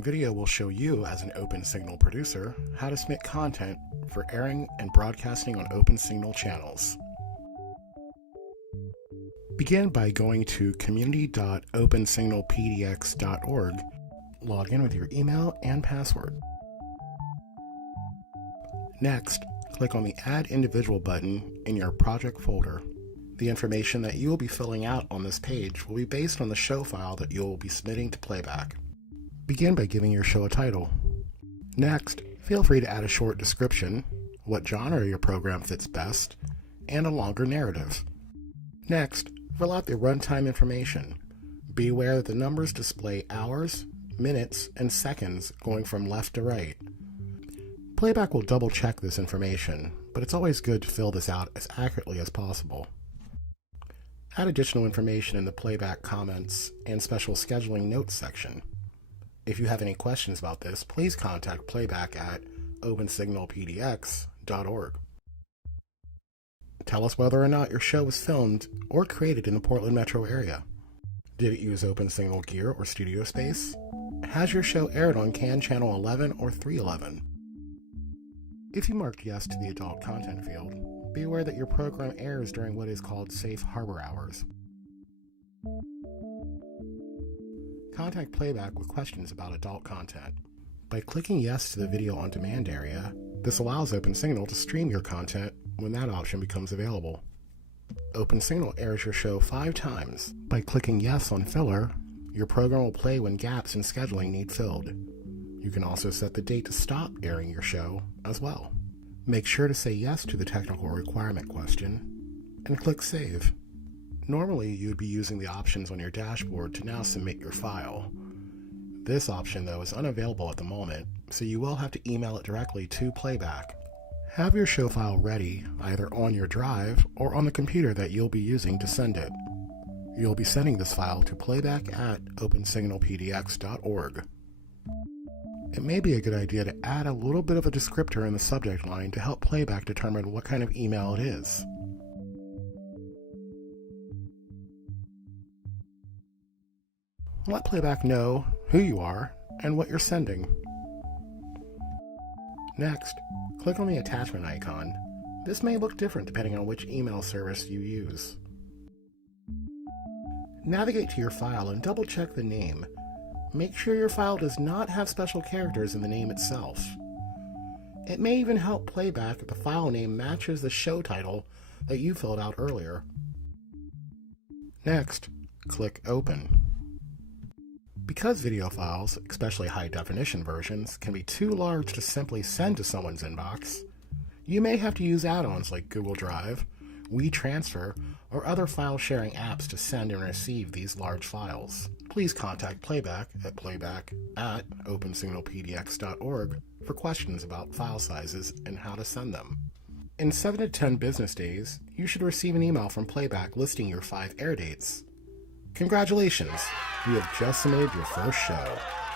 following video will show you, as an OpenSignal producer, how to submit content for airing and broadcasting on OpenSignal channels. Begin by going to community.opensignalpdx.org. Log in with your email and password. Next, click on the Add Individual button in your project folder. The information that you will be filling out on this page will be based on the show file that you will be submitting to playback. Begin by giving your show a title. Next, feel free to add a short description, what genre your program fits best, and a longer narrative. Next, fill out the runtime information. Be aware that the numbers display hours, minutes, and seconds going from left to right. Playback will double check this information, but it's always good to fill this out as accurately as possible. Add additional information in the playback comments and special scheduling notes section. If you have any questions about this, please contact playback at opensignalpdx.org. Tell us whether or not your show was filmed or created in the Portland metro area. Did it use OpenSignal gear or studio space? Has your show aired on CAN Channel 11 or 311? If you marked yes to the adult content field, be aware that your program airs during what is called safe harbor hours. Contact playback with questions about adult content. By clicking yes to the video on demand area, this allows OpenSignal to stream your content when that option becomes available. OpenSignal airs your show 5 times. By clicking yes on filler, your program will play when gaps in scheduling need filled. You can also set the date to stop airing your show as well. Make sure to say yes to the technical requirement question and click Save. Normally, you'd be using the options on your dashboard to now submit your file. This option, though, is unavailable at the moment, so you will have to email it directly to Playback. Have your show file ready, either on your drive or on the computer that you'll be using to send it. You'll be sending this file to playback at opensignalpdx.org. It may be a good idea to add a little bit of a descriptor in the subject line to help Playback determine what kind of email it is. Let Playback know who you are and what you're sending. Next, click on the attachment icon. This may look different depending on which email service you use. Navigate to your file and double-check the name. Make sure your file does not have special characters in the name itself. It may even help Playback if the file name matches the show title that you filled out earlier. Next, click Open. Because video files, especially high-definition versions, can be too large to simply send to someone's inbox, you may have to use add-ons like Google Drive, WeTransfer, or other file-sharing apps to send and receive these large files. Please contact Playback at opensignalpdx.org for questions about file sizes and how to send them. In 7 to 10 business days, you should receive an email from Playback listing your 5 air dates. Congratulations! You have just submitted your first show.